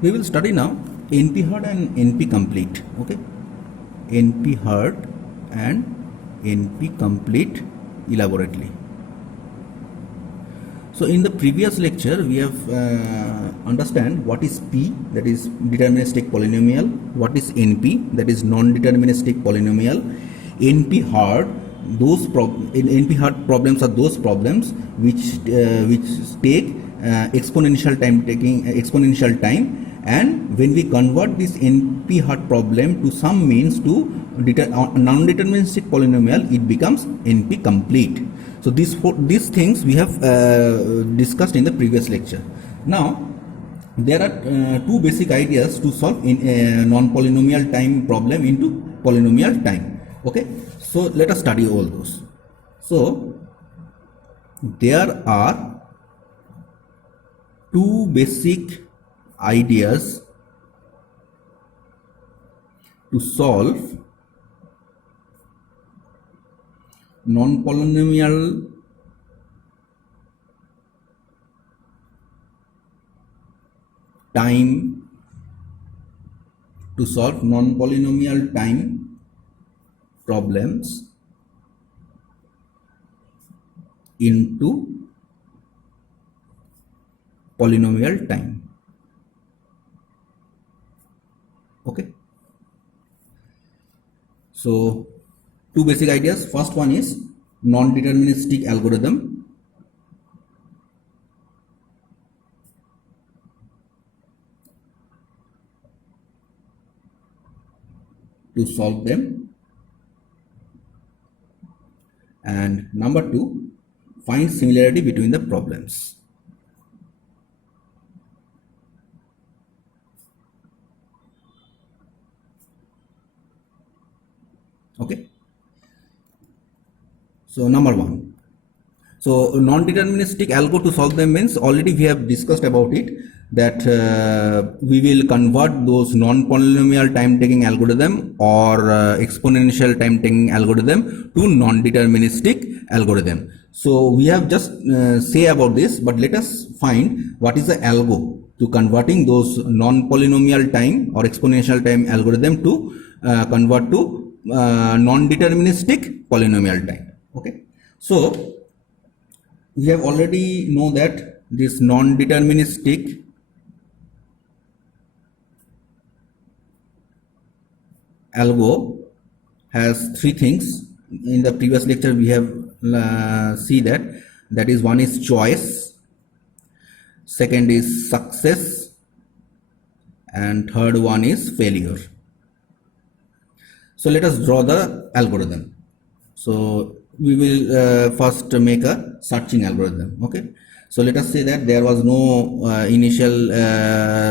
We will study now NP-hard and NP-complete. Okay, NP-hard and NP-complete elaborately. So in the previous lecture we have understand what is P, that is deterministic polynomial, what is NP, that is non-deterministic polynomial. NP-hard, NP-hard problems are those problems which take exponential time, and when we convert this NP-hard problem to some means to non-deterministic polynomial, it becomes NP-complete. So these things we have discussed in the previous lecture. Now there are two basic ideas to solve in non-polynomial time problem into polynomial time. Okay, so let us study all those. So there are two basic ideas to solve non-polynomial time problems into polynomial time. Okay, so two basic ideas. First one is non-deterministic algorithm. To solve them, and number two, find similarity between the problems. Okay, so number one, so non-deterministic algo to solve them means already we have discussed about it, that we will convert those non-polynomial time taking algorithm or exponential time taking algorithm to non-deterministic algorithm. So we have just say about this, but let us find what is the algo to converting those non-polynomial time or exponential time algorithm to convert to non-deterministic polynomial time. Okay, so we have already know that this non-deterministic algo has three things. In the previous lecture we have see that is, one is choice, second is success, and third one is failure. So let us draw the algorithm. So we will first make a searching algorithm. Okay, so let us say that there was no initial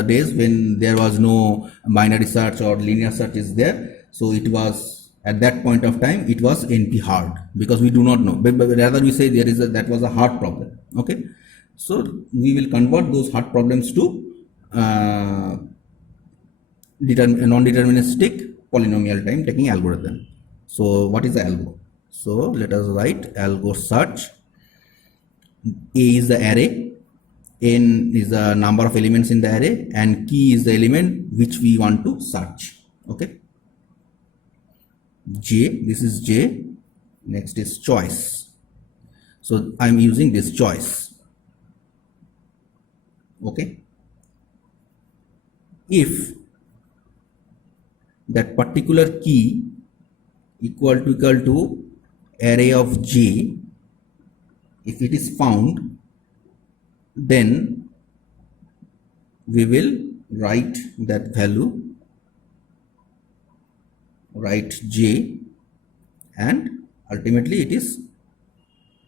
days when there was no binary search or linear search is there. So it was at that point of time it was NP hard, because we do not know, but rather we say there is that was a hard problem. Okay, so we will convert those hard problems to non-deterministic polynomial time taking algorithm. So what is the algo? So let us write algo search. A is the array, n is the number of elements in the array, and key is the element which we want to search. Okay, j, this is j, next is choice. So I am using this choice. Okay, if that particular key equal to array of j, if it is found, then we will write that value, write j, and ultimately it is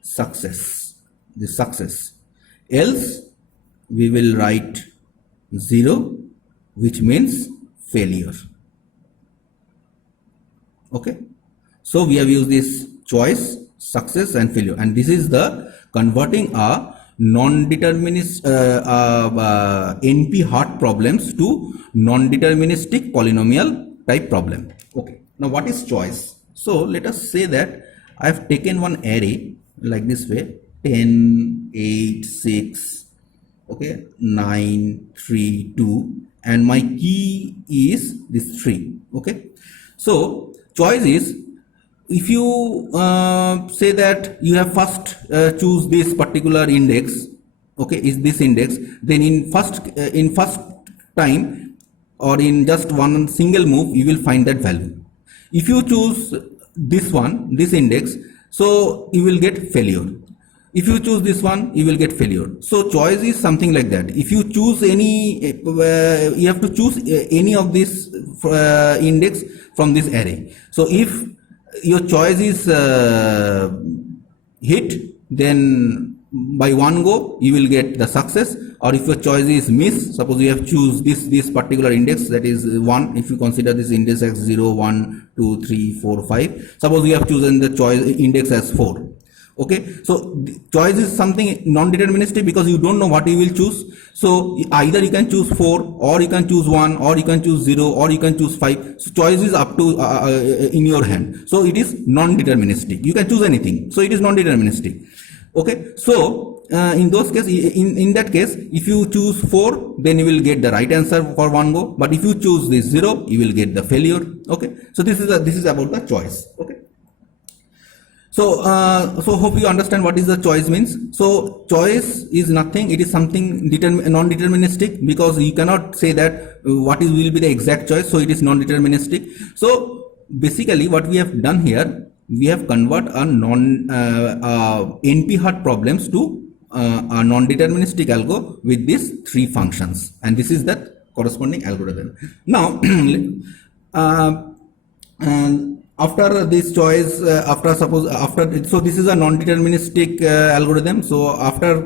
success, this success. Else we will write 0, which means failure. Okay, so we have used this choice, success, and failure, and this is the converting a non-deterministic NP hard problems to non-deterministic polynomial type problem. Okay, now what is choice? So let us say that I have taken one array like this way, 10, 8, 6, Okay, 9 3 2, and my key is this 3. Okay, so choice is, if you say that you have first choose this particular index, okay, is this index, then in first time or in just one single move you will find that value. If you choose this one, this index, so you will get failure. If you choose this one, you will get failure. So choice is something like that. If you choose any, you have to choose any of this index from this array. So if your choice is hit, then by one go you will get the success. Or if your choice is miss, suppose you have choose this particular index, that is 1, if you consider this index as 0 1 2 3 4 5, suppose you have chosen the choice index as 4. Okay, so choice is something non-deterministic because you don't know what you will choose. So either you can choose 4, or you can choose 1, or you can choose 0, or you can choose 5. So choice is up to in your hand. So it is non-deterministic. You can choose anything. So it is non-deterministic. Okay, so in those cases, in that case, if you choose 4, then you will get the right answer for one go. But if you choose this 0, you will get the failure. Okay, so this is about the choice. Okay. So, so hope you understand what is the choice means. So choice is nothing. It is something non-deterministic, because you cannot say that what will be the exact choice. So it is non-deterministic. So basically, what we have done here, we have converted a NP-hard problems to a non-deterministic algo with these 3 functions, and this is the corresponding algorithm. Now, after this choice, so this is a non-deterministic algorithm. So after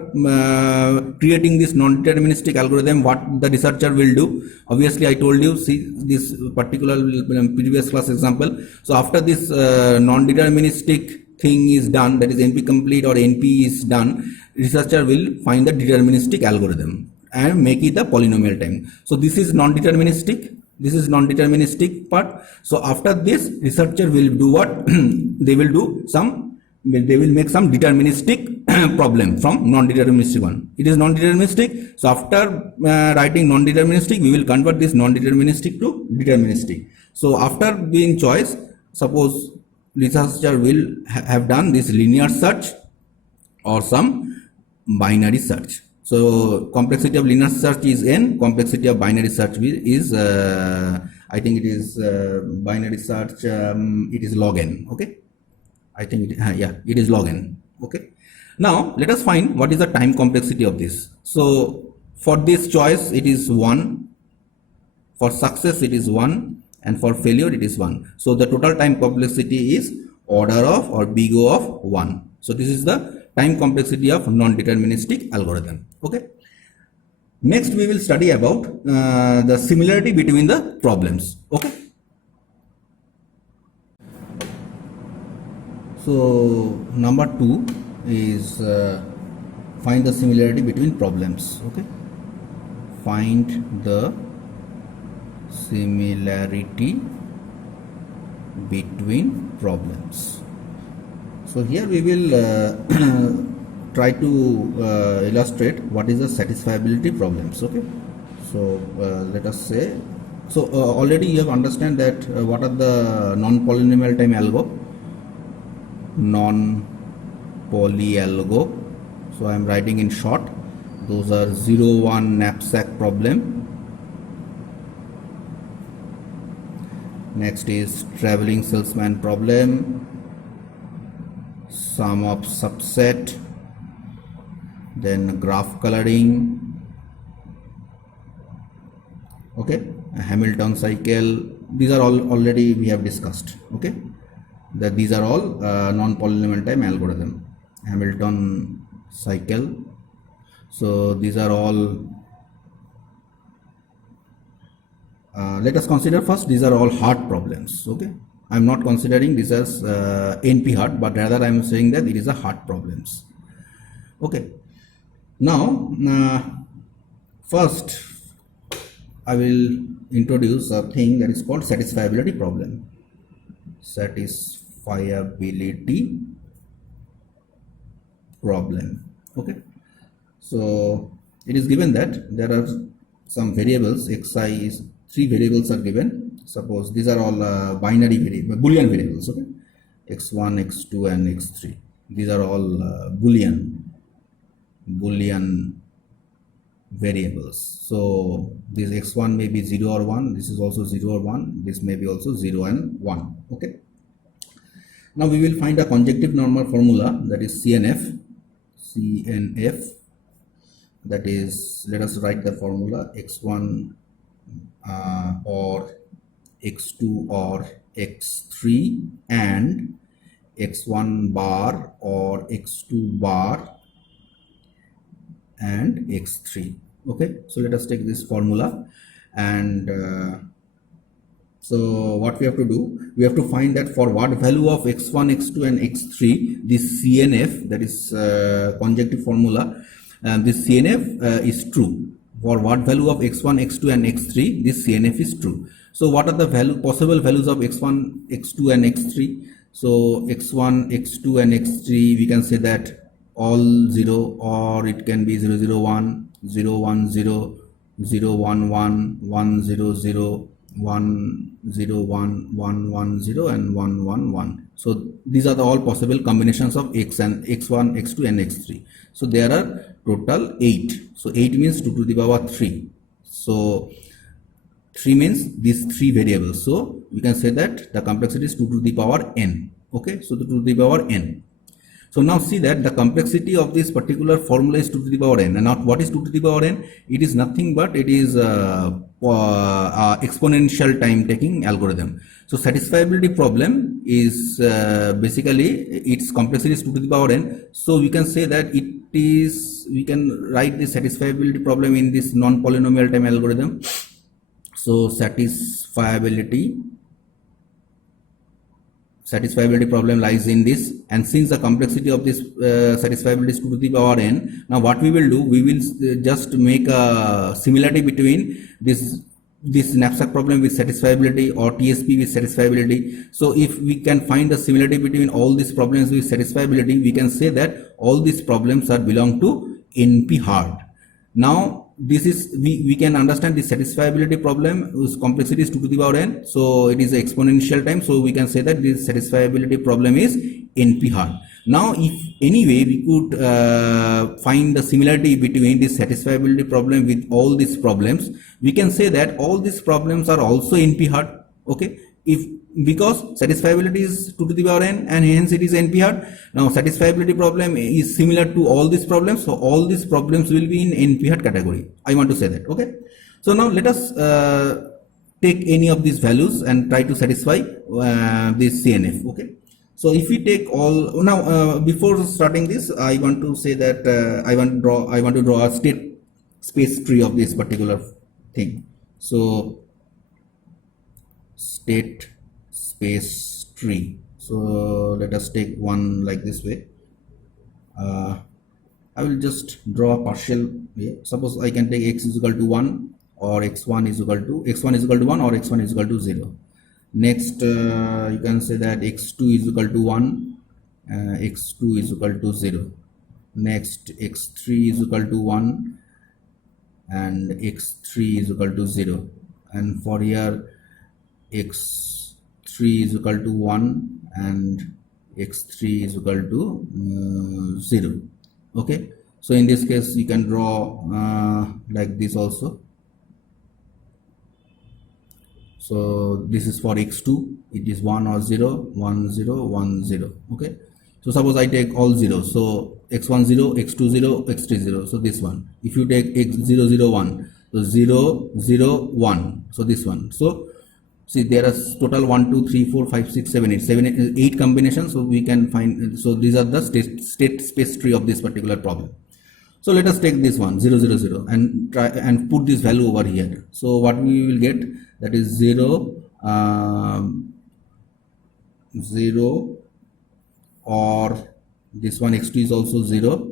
creating this non-deterministic algorithm, what the researcher will do, obviously I told you, see this particular previous class example. So after this non-deterministic thing is done, that is NP complete or NP is done, researcher will find the deterministic algorithm and make it a polynomial time. So this is non-deterministic. This is non-deterministic part. So after this, researcher will do what? They will make some deterministic problem from non-deterministic one. It is non-deterministic. So after writing non-deterministic, we will convert this non-deterministic to deterministic. So after being choice, suppose researcher will have done this linear search or some binary search. So complexity of linear search is n, complexity of binary search is I think it is binary search, it is log n. Okay, I think it is log n. Okay, now let us find what is the time complexity of this. So for this choice it is 1, for success it is 1, and for failure it is 1. So the total time complexity is order of or big O of 1. So this is the time complexity of non-deterministic algorithm. Okay. Next we will study about the similarity between the problems. Okay. So number 2 is find the similarity between problems. Okay. Find the similarity between problems. So here we will try to illustrate what is the satisfiability problems. Okay, so let us say, so already you have understand that what are the non-polynomial time algo, non-poly algo. So I am writing in short. Those are 0 1 knapsack problem. Next is traveling salesman problem, sum of subset, then graph coloring, okay, Hamilton cycle. These are all already we have discussed. Okay, that these are all non-polynomial time algorithm, Hamilton cycle. So these are all let us consider first, these are all hard problems. Okay, I am not considering this as NP hard, but rather I am saying that it is a hard problems. Okay, now first I will introduce a thing that is called satisfiability problem. Satisfiability problem. Okay, so it is given that there are some variables xi is 3 variables are given. Suppose these are all binary variable boolean variables, okay, x1 x2 and x3, these are all boolean variables. So this x1 may be 0 or 1, this is also 0 or 1, this may be also 0 and 1, okay. Now we will find a conjective normal formula, that is CNF, that is, let us write the formula, x1 or x2 or x3 and x1 bar or x2 bar and x3, okay. So let us take this formula, and so what we have to do, we have to find that for what value of x1, x2 and x3 this CNF, that is conjective formula, this CNF is true. For what value of x1, x2 and x3 this CNF is true. So what are the possible values of x1, x2 and x3? So x1, x2 and x3, we can say that all 0, or it can be 0 0 1, 0 1 0, 0 1 1, 1 0 0, 1 0 1, 1 1 0 and 1 1 1. So these are the all possible combinations of x1, x2 and x3. So there are total 8. So 8 means 2 to the power 3. So 3 means these 3 variables. So we can say that the complexity is 2 to the power n. Okay, so 2 to the power n. So now see that the complexity of this particular formula is 2 to the power n. And now what is 2 to the power n? It is nothing but it is exponential time taking algorithm. So satisfiability problem is basically its complexity is 2 to the power n. So we can say that it is, we can write the satisfiability problem in this non-polynomial time algorithm. So satisfiability problem lies in this, and since the complexity of this satisfiability is 2 to the power n, now what we will do, we will just make a similarity between this knapsack problem with satisfiability or TSP with satisfiability. So if we can find the similarity between all these problems with satisfiability, we can say that all these problems are belong to NP hard. Now this is, we can understand the satisfiability problem whose complexity is 2 to the power n, so it is exponential time, so we can say that this satisfiability problem is NP hard. Now if anyway we could find the similarity between this satisfiability problem with all these problems, we can say that all these problems are also NP hard, okay, because satisfiability is 2 to the power n and hence it is NP hard. Now satisfiability problem is similar to all these problems, so all these problems will be in NP hard category. I want to say that, okay. So now let us take any of these values and try to satisfy this CNF, okay. So if we take all, now before starting this, I want to say that I want to draw a state space tree of this particular thing. So state space tree. So let us take one like this way. I will just draw a partial way. Suppose I can take x is equal to 1 or x1 is equal to 1 or x1 is equal to 0. Next you can say that x2 is equal to 1, x2 is equal to 0. Next x3 is equal to 1 and x3 is equal to 0. And for here x3 is equal to 1 and x3 is equal to 0. Okay, so in this case you can draw like this also. So this is for x2, it is 1 or 0, 1 0 1 0. Okay, so suppose I take all 0, so x1 0, x2 0, x3 0. So this one, if you take x0 0 1, so 0 0 1, so this one. So see, there are total 1 2 3 4 5 6 7 8 8 combinations, so we can find, so these are the state space tree of this particular problem. So let us take this one 0 0 0 and try and put this value over here. So what we will get, that is 0 0, or this one x2 is also 0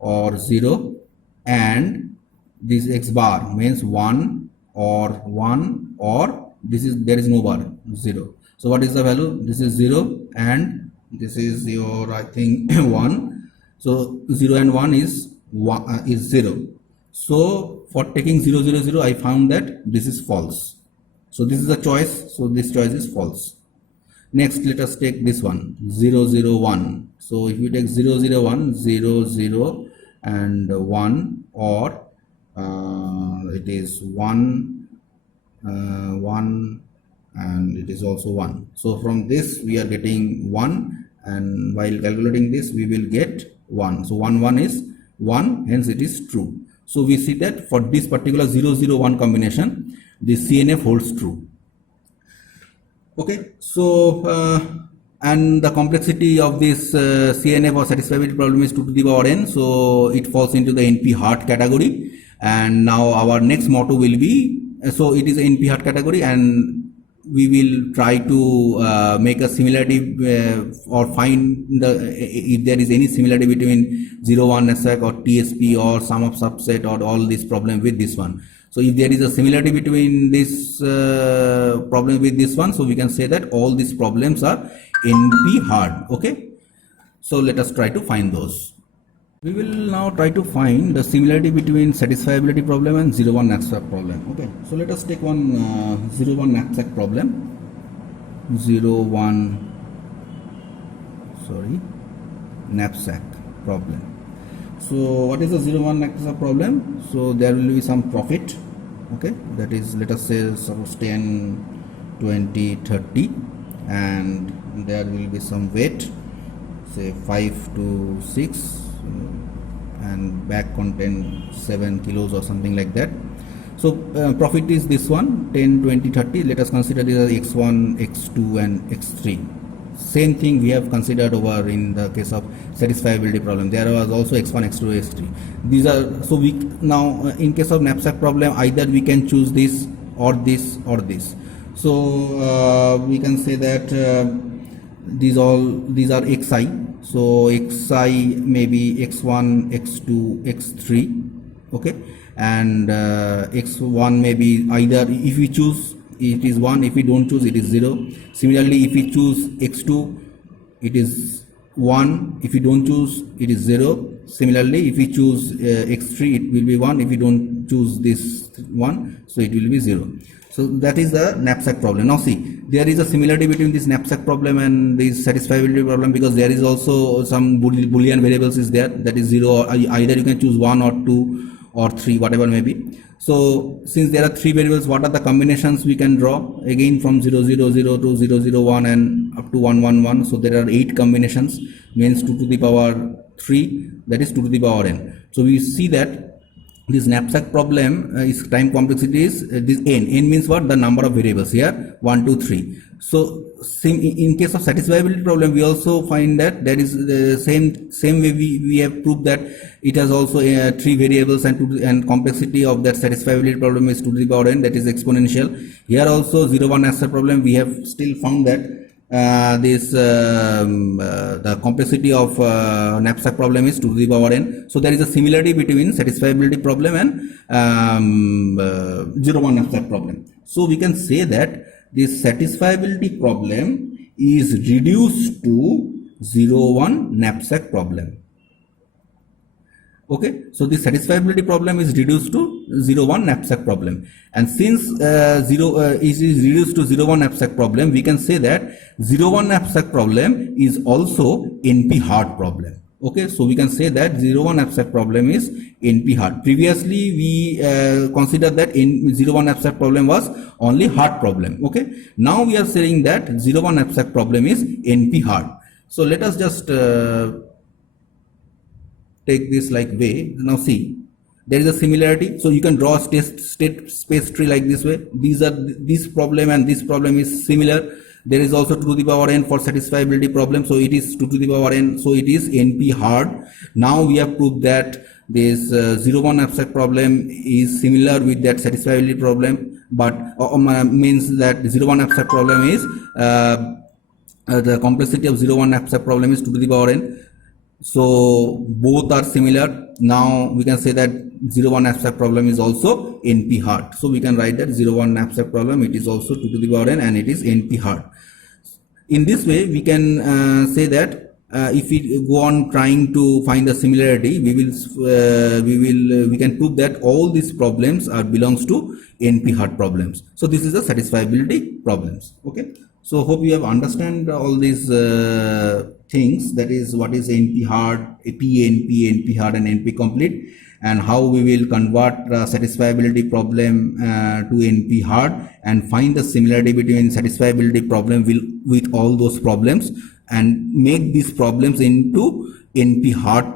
or 0, and this x bar means 1 or this is, there is no bar, 0. So what is the value? This is 0 and this is your, I think 1. So 0 and 1 is 0. So for taking 0, 0, 0, I found that this is false. So this is a choice. So this choice is false. Next, let us take this one, 0, 0, 1. So if you take 0, 0, 1, 0, 0 and 1, or it is 1, 1 and it is also 1. So from this we are getting 1, and while calculating this we will get 1. So 1, 1 is 1, hence it is true. So we see that for this particular 0, 0, 1 combination, the CNF holds true. Okay, so and the complexity of this CNF or satisfiability problem is 2 to the power n, so it falls into the NP-hard category. And now our next motto will be, so it is NP-hard category, and we will try to make a similarity or find if there is any similarity between 0, 1 NAPSAC or TSP or sum of subset or all this problem with this one. So if there is a similarity between this problem with this one, so we can say that all these problems are NP-hard. Okay, so let us try to find those. We will now try to find the similarity between satisfiability problem and 0, 1 knapsack problem. Okay, so let us take one 0, 1 knapsack problem. 0, 1 knapsack problem. So what is the 0, 1 knapsack problem? So there will be some profit. Okay, that is, let us say suppose 10, 20, 30, and there will be some weight, say 5 to 6, and back content 7 kilos or something like that. So profit is this one, 10, 20, 30. Let us consider these are x1, x2 and x3. Same thing we have considered over in the case of satisfiability problem. There was also x1, x2, x3. These are, so we now in case of knapsack problem, either we can choose this or this or this. So we can say that these are xi. So xi may be x1, x2, x3. Okay, and x1 may be either, if we choose it is 1, if we don't choose it is 0. Similarly, if we choose x2 it is 1, if we don't choose it is 0. Similarly, if we choose x3 it will be 1, if we don't choose this 1, so it will be 0. So that is the knapsack problem. Now see, there is a similarity between this knapsack problem and this satisfiability problem, because there is also some boolean variables is there, that is 0, or either you can choose 1 or 2 or 3, whatever may be. So since there are 3 variables, what are the combinations we can draw? Again, from 0, 0, 0 to 0, 0, 1 and up to 1, 1, 1. So there are 8 combinations, means 2 to the power 3, that is 2 to the power n. So we see that this knapsack problem is time complexity is this n. N means what? The number of variables here, 1, 2, 3. So in case of satisfiability problem, we also find that there is the same way we have proved that it has also 3 variables, and complexity of that satisfiability problem is 2 to the power n, that is exponential. Here also 0, 1 knapsack problem, we have still found that the complexity of knapsack problem is 2 to the power n. So there is a similarity between satisfiability problem and 0, 1 knapsack problem. So we can say that this satisfiability problem is reduced to 0, 1 knapsack problem. Okay, so the satisfiability problem is reduced to 0, 1 knapsack problem, and since is reduced to 0, 1 knapsack problem, we can say that 0, 1 knapsack problem is also NP-hard problem. Okay, so we can say that 0, 1 knapsack problem is NP-hard. Previously we considered that 0, 1 knapsack problem was only hard problem. Okay, now we are saying that 0, 1 knapsack problem is NP-hard. So let us just take this like way. Now see, there is a similarity, so you can draw a state space tree like this way. This problem and this problem is similar. There is also 2 to the power n for satisfiability problem, so it is 2 to the power n, so it is NP-hard. Now we have proved that this 0, 1 knapsack problem is similar with that satisfiability problem, but means that 0, 1 knapsack problem is the complexity of 0, 1 knapsack problem is 2 to the power n. So both are similar. Now we can say that 0, 1 knapsack problem is also NP-hard. So we can write that 0, 1 knapsack problem, it is also 2 to the power n and it is NP-hard. In this way we can say that if we go on trying to find the similarity, we can prove that all these problems are belongs to NP-hard problems. So this is the satisfiability problems. Okay. So hope you have understand all these things, that is what is NP-hard, PNP, NP-hard and NP-complete, and how we will convert the satisfiability problem to NP-hard and find the similarity between satisfiability problem with all those problems and make these problems into NP-hard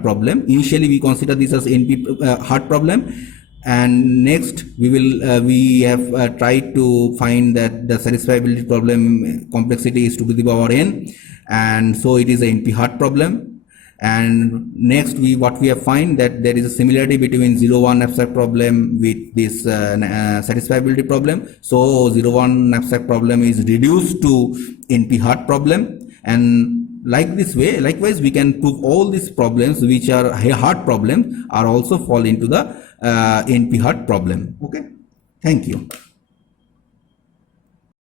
problem. Initially we consider this as NP-hard problem, and next we have tried to find that the satisfiability problem complexity is 2 to the power n, and so it is a NP-hard problem. And next what we have find that there is a similarity between 0-1 abstract problem with this satisfiability problem. So 0-1 abstract problem is reduced to NP-hard problem, and like this way likewise we can prove all these problems which are hard problems are also fall into the NP-hard problem. Okay, thank you.